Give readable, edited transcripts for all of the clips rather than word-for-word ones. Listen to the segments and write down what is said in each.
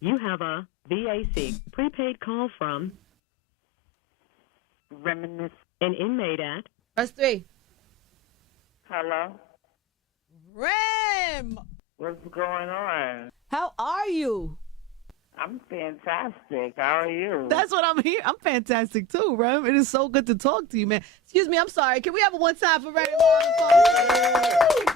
You have a VAC prepaid call from Reminisce. an inmate at. Press 3. Hello? Rem, What's going on? how are you? I'm fantastic. How are you? That's what I'm here. I'm fantastic too, Rem. It is so good to talk to you, man. Excuse me, I'm sorry. Can we have a one time for Remy Ma?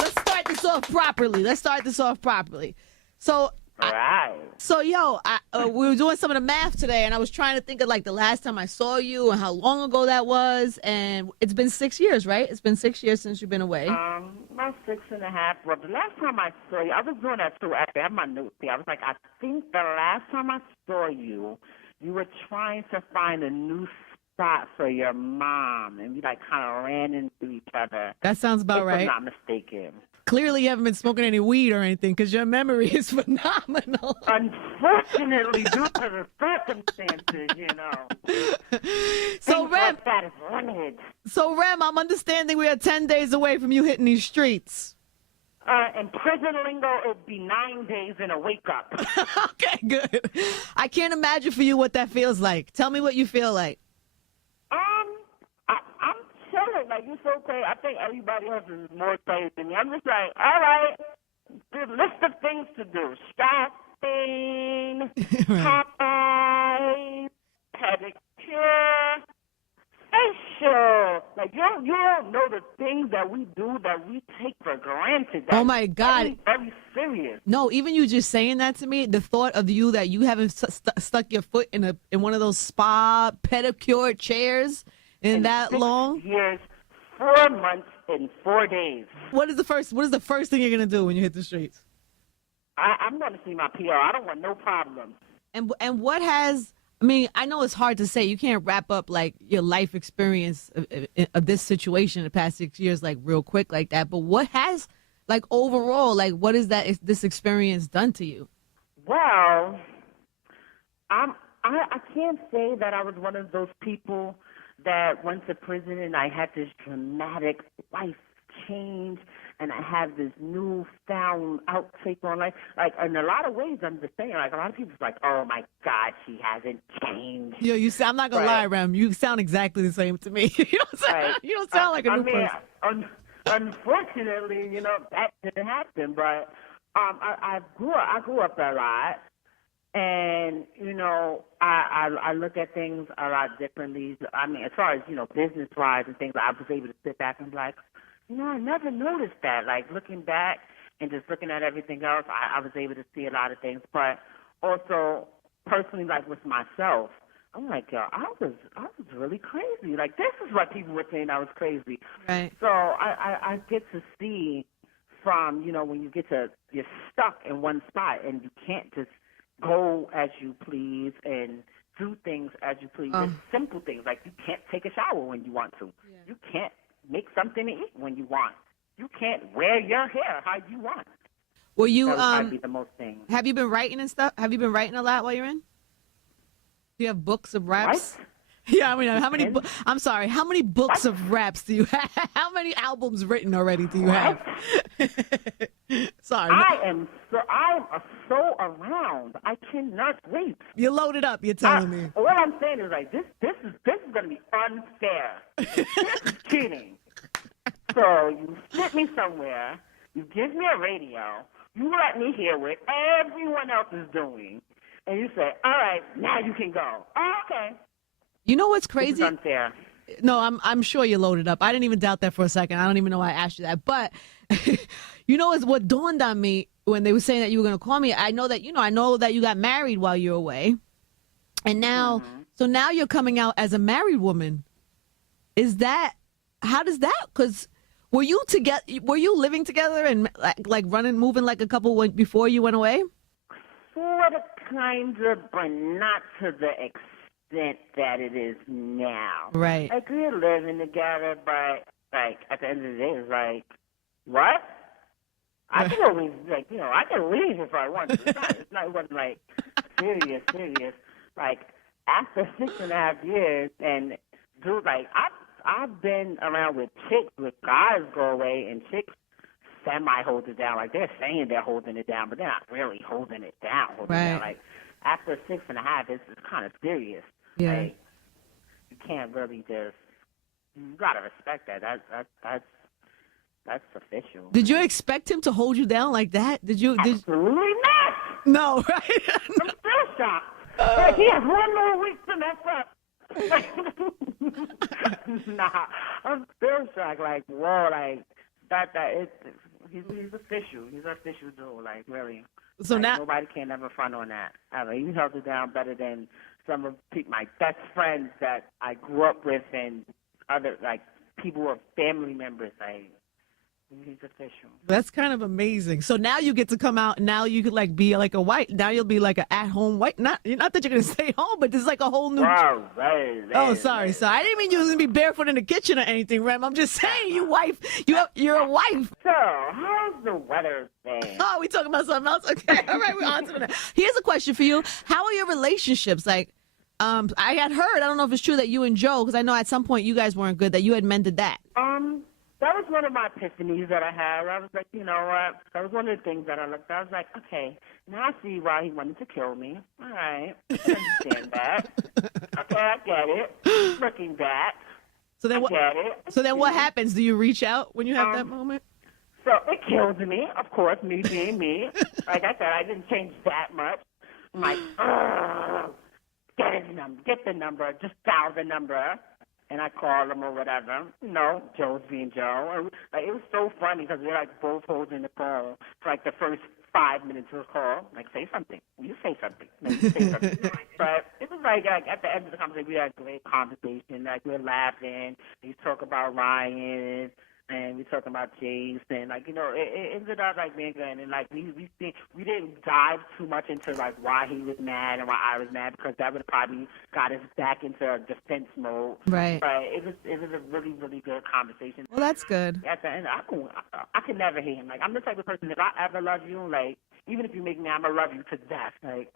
Let's start this off properly. So, Right. we were doing some of the math today, and I was trying to think of like the last time I saw you and how long ago that was. And it's been 6 years, right? It's been 6 years since you've been away. About 6.5. Well, the last time I saw you, I was doing that too. Actually, I have my notes here. I was like, I think the last time I saw you, you were trying to find a new spot for your mom, and we like kind of ran into each other. That sounds about If right. I'm not mistaken. Clearly, you haven't been smoking any weed or anything because your memory is phenomenal. Unfortunately, due to the circumstances, So, things Rem, like that is limited. I'm understanding we are 10 days away from you hitting these streets. In prison lingo, it'd be 9 days and a wake up. Okay, good. I can't imagine for you what that feels like. Tell me what you feel like. I'm chilling. Like, you're so crazy. I think everybody else is more crazy than me. I'm just like, all right, good list of things to do. Shopping, Popeyes, pedicure, facial. Like, you don't know the things that we do that we take for granted. Oh, my God. Very serious. No, even you just saying that to me, the thought of you that you haven't stuck your foot in one of those spa pedicure chairs in that 6 long. years, 4 months, and 4 days. What is the first thing you're gonna do when you hit the streets? I'm going to see my PR. I don't want no problems. And what has, I mean, I know it's hard to say. You can't wrap up like your life experience of this situation in the past 6 years like real quick like that. But what has, like, overall, like, what is this experience done to you? Well, I can't say that I was one of those people that went to prison and I had this dramatic life change and I have this newfound outtake on life. Like, in a lot of ways, I'm just saying, like, a lot of people's like, oh, my God, she hasn't changed. Yo, I'm not gonna lie, Rem. You sound exactly the same to me. You don't sound like a new person. Unfortunately, that didn't happen. But I grew up a lot, and I look at things a lot differently. I mean, as far as business wise and things, I was able to sit back and be like, I never noticed that. Like, looking back and just looking at everything else, I was able to see a lot of things. But also, personally, like with myself, I'm like, yo, I was really crazy. Like, this is what people were saying I was crazy. Right. So I get to see from, when you're stuck in one spot and you can't just go as you please and do things as you please. Just simple things, like you can't take a shower when you want to. Yeah. You can't make something to eat when you want. You can't wear your hair how you want. Well, you that would be the most thing. Have you been writing and stuff? Have you been writing a lot while you're in? Do you have books of raps? What? Yeah, I mean, how many? I'm sorry. How many books of raps do you have? How many albums written already do you have? Sorry. I am so around. I cannot wait. You're loaded up. You're telling me. What I'm saying is like this is going to be unfair. This is cheating. So you sit me somewhere. You give me a radio. You let me hear what everyone else is doing, and you say, "All right, now you can go." Oh, okay. You know what's crazy? This is unfair. No, I'm sure you're loaded up. I didn't even doubt that for a second. I don't even know why I asked you that. But is what dawned on me when they were saying that you were going to call me. I know that you got married while you were away, and now so now you're coming out as a married woman. How does that? Because were you living together and like moving like a couple before you went away? Sort of, kind of, but not to the extent that it is now. Right. Like, we're living together, but, like, at the end of the day, it's like, what? I can always, like, I can leave if I want to. It wasn't, like, serious. Like, after 6.5 years, and, dude, like, I've been around with chicks, with guys go away, and chicks semi hold it down. Like, they're saying they're holding it down, but they're not really holding it down. Right. Like, after 6.5, it's kind of serious. Yeah. Like, you can't really just. You gotta respect that. That's official. Did you expect him to hold you down like that? Absolutely not. No, right? I'm still shocked. Like, he has 1 more week to mess up. Nah, I'm still shocked. Like, whoa, like that. He's official. He's an official dude. Like, really. So like, now nobody can ever front on that. I mean, he held it down better than some of my best friends that I grew up with and other like people who are family members. Like, he's official. that's kind of amazing. So now you get to come out. Now you could like be like a white. Now you'll be like an at-home white. Not that you're gonna stay home, but this is like a whole new. Right. Oh, sorry. So I didn't mean you was gonna be barefoot in the kitchen or anything, Rem. I'm just saying, you're a wife. So, how's the weather today? Oh, we talking about something else? Okay, all right, we're on to that. Here's a question for you: how are your relationships? Like, I had heard. I don't know if it's true that you and Joe, because I know at some point you guys weren't good. That you had mended that. That was one of my epiphanies that I had. I was like, you know what? That was one of the things that I looked at. I was like, okay, now I see why he wanted to kill me. All right. I understand that. Okay, I get it. Looking back. So then I get it. So then what happens? Do you reach out when you have that moment? So it kills me, of course, me being me. Like I said, I didn't change that much. I'm like, get the number, just dial the number. And I call him or whatever. Joe's being Joe. And, like, it was so funny because we're like both holding the call for like the first 5 minutes of the call. Like, say something. You say something. Like, you say something. But it was like at the end of the conversation, we had a great conversation. Like, we're laughing. We talk about Ryan. And we talking about Jason, like, it ended up like being good, and like we didn't dive too much into like why he was mad and why I was mad, because that would have probably got us back into a defense mode. Right. But it was a really, really good conversation. Well, that's good. At the end, I could never hate him. Like, I'm the type of person, if I ever love you, like, even if you make me, I'm gonna love you to death. Like,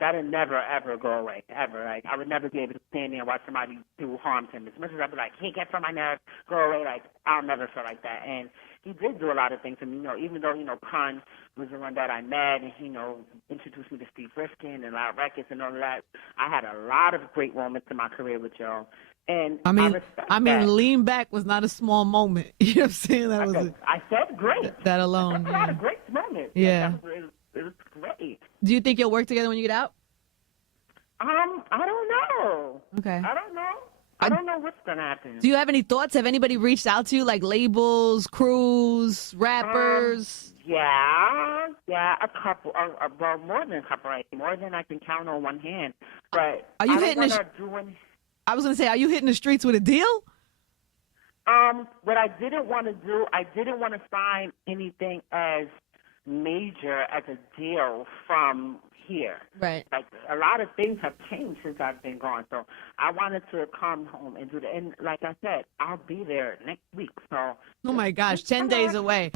that'll never, ever go away, ever. Like, I would never be able to stand there and watch somebody do harm to him. As much as I'd be like, hey, get from my nerves, go away, like, I'll never feel like that. And he did do a lot of things to me, even though, Pun was the one that I met and, introduced me to Steve Rifkin and Loud Records and all of that. I had a lot of great moments in my career with Joe. And I mean, Lean Back was not a small moment. You know what I'm saying? I said great. That alone. That's a lot of great moments. Yeah. It was great. Do you think you'll work together when you get out? I don't know. Okay. I don't know. I don't know what's gonna happen. Do you have any thoughts? Have anybody reached out to you, like labels, crews, rappers? Yeah, a couple. Well, more than a couple, right? More than I can count on one hand. But are you hitting I was gonna say, are you hitting the streets with a deal? What I didn't want to do, I didn't want to sign anything as major as a deal from here. Right. Like, a lot of things have changed since I've been gone. So I wanted to come home and do that. And like I said, I'll be there next week. So. Oh my gosh, 10 days away.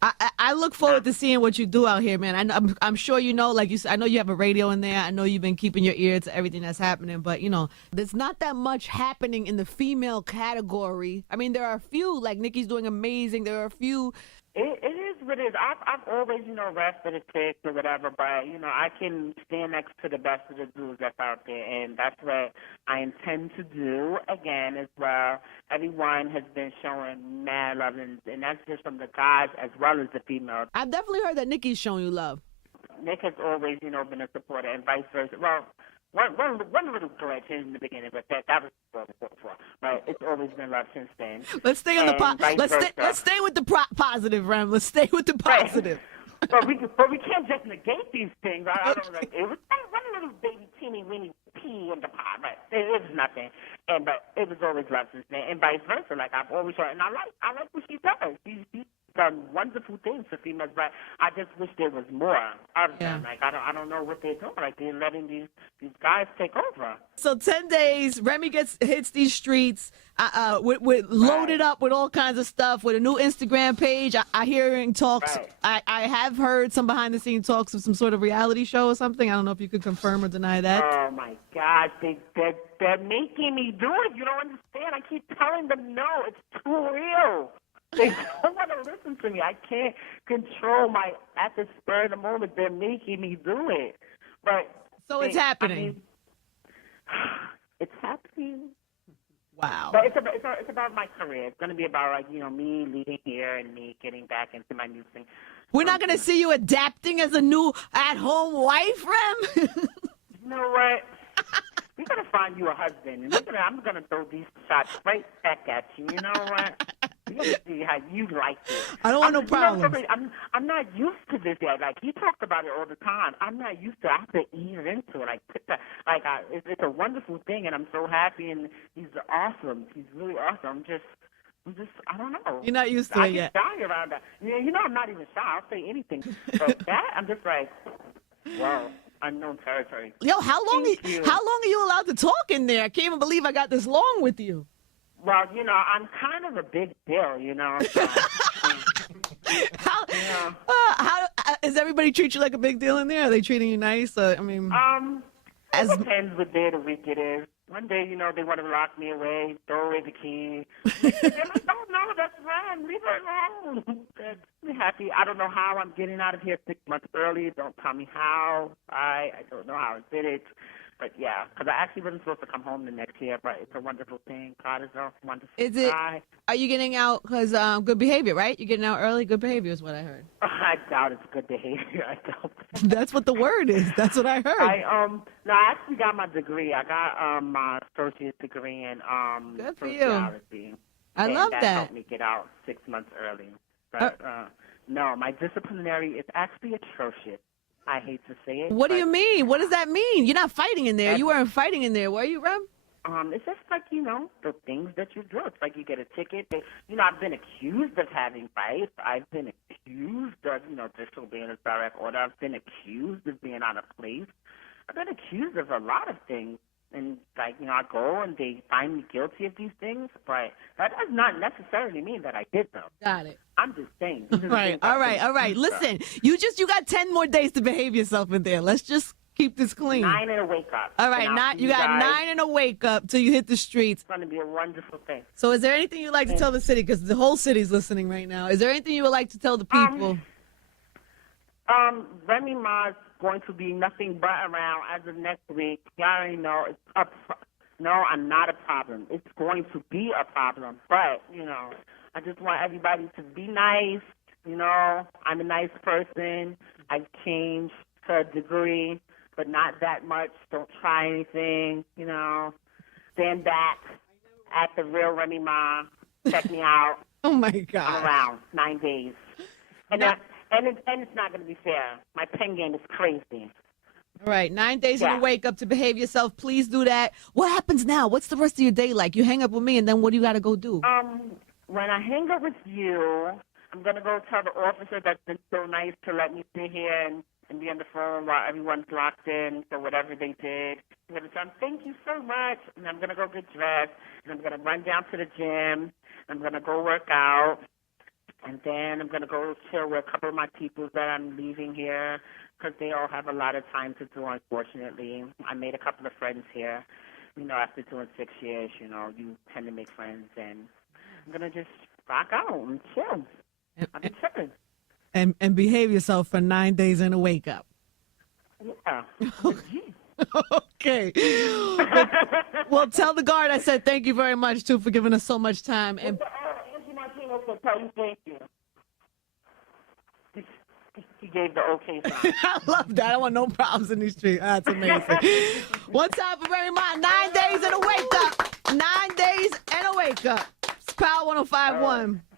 I look forward to seeing what you do out here, man. I'm sure like you said, I know you have a radio in there. I know you've been keeping your ear to everything that's happening, but there's not that much happening in the female category. I mean, there are a few, like Nicki's doing amazing. There are a few. It is what it is. I've always, rested a chicks or whatever, but, I can stand next to the best of the dudes that's out there, and that's what I intend to do again as well. Everyone has been showing mad love, and that's just from the guys as well as the females. I've definitely heard that Nicki's showing you love. Nick has always, been a supporter, and vice versa. Well, one little glitch in the beginning, but that was before. But it's always been love since then. Let's stay on let's stay with the positive, Rem. Let's stay with the positive. Right. but we can't just negate these things. I don't like it was one little baby teeny weeny pea in the pot, but it was nothing. But it was always love since then, and vice versa. Like, I've always heard, and I like what she does. She's done wonderful things for females, but I just wish there was more of them. Like, I don't know what they're doing. Like, they're letting these guys take over. So 10 days, Remy hits these streets, with loaded up with all kinds of stuff, with a new Instagram page. I hearing talks. Right. I have heard some behind the scenes talks of some sort of reality show or something. I don't know if you could confirm or deny that. Oh my gosh, they're making me do it. You don't understand. I keep telling them no. It's too real. They don't want to listen to me. I can't control at the spur of the moment. They're making me do it. But so So it's happening. It's happening. Wow. But it's about my career. It's going to be about, like, me leaving here and me getting back into my new thing. We're not going to see you adapting as a new at-home wife, Rem? You know what? We're going to find you a husband, and I'm going to throw these shots right back at you. You know what? We're going to see how you like it. I don't want no problems. I'm not used to this yet. Like, you talked about it all the time. I'm not used to it. I have to ease into it. It's a wonderful thing, and I'm so happy, and he's awesome. He's really awesome. I'm just, I don't know. You're not used to it yet. I get shy around that. I'm not even shy. I'll say anything. But that, I'm just like, wow. Unknown territory. Yo, how long are you allowed to talk in there? I can't even believe I got this long with you. Well, I'm kind of a big deal, So, how does everybody treat you like a big deal in there? Are they treating you nice? It depends what day of the week it is. One day, they want to lock me away, throw away the key. They're like, oh, no, that's wrong. Leave her alone. I'm happy. I don't know how I'm getting out of here 6 months early. Don't tell me how. I don't know how I did it. But, yeah, because I actually wasn't supposed to come home the next year, but it's a wonderful thing. God is a wonderful guy. Are you getting out because good behavior, right? You're getting out early? Good behavior is what I heard. I doubt it's good behavior. I doubt. That's what the word is. That's what I heard. I actually got my degree. I got my associate's degree in good for sociology. I love that. That helped me get out 6 months early. But no, my disciplinary is actually atrocious. I hate to say it. What do you mean? What does that mean? You're not fighting in there. You weren't fighting in there, were you, Rem? It's just like, the things that you do. It's like you get a ticket. I've been accused of having fights. I've been accused of, disobeying a direct order. I've been accused of being out of place. I've been accused of a lot of things. And, I go and they find me guilty of these things, but that does not necessarily mean that I did them. Got it. I'm just saying. Right. All right. Listen, you got 10 more days to behave yourself in there. Let's just keep this clean. 9 and a wake up. All right, you got 9 and a wake up till you hit the streets. It's going to be a wonderful thing. So is there anything you'd like to tell the city? Because the whole city's listening right now. Is there anything you would like to tell the people? Remy Ma's going to be nothing but around as of next week. You already know no, I'm not a problem. It's going to be a problem. But, I just want everybody to be nice. I'm a nice person. I've changed to a degree, but not that much. Don't try anything, Stand back. At the real Remy Ma. Check me out. Oh, my God. I'm around 9 days. And it's not going to be fair. My pen game is crazy. All right, 9 days in a wake up to behave yourself. Please do that. What happens now? What's the rest of your day like? You hang up with me, and then what do you got to go do? When I hang up with you, I'm going to go tell the officer that's been so nice to let me sit here and be on the phone while everyone's locked in for whatever they did. I'm going to tell them, thank you so much. And I'm going to go get dressed, and I'm going to run down to the gym. I'm going to go work out. And then I'm going to go chill with a couple of my people that I'm leaving here because they all have a lot of time to do, unfortunately. I made a couple of friends here. After doing 6 years, you tend to make friends. And I'm going to just rock out and chill. I'll be chilling. And behave yourself for 9 days in a wake up. Yeah. Okay. Well, tell the guard I said thank you very much, too, for giving us so much time. And Angie Martinez will tell you thank you. He gave the okay sign. I love that. I want no problems in these streets. That's amazing. One time for Remy Ma. 9 days and a wake up. 9 days and a wake up. It's Power 105.1.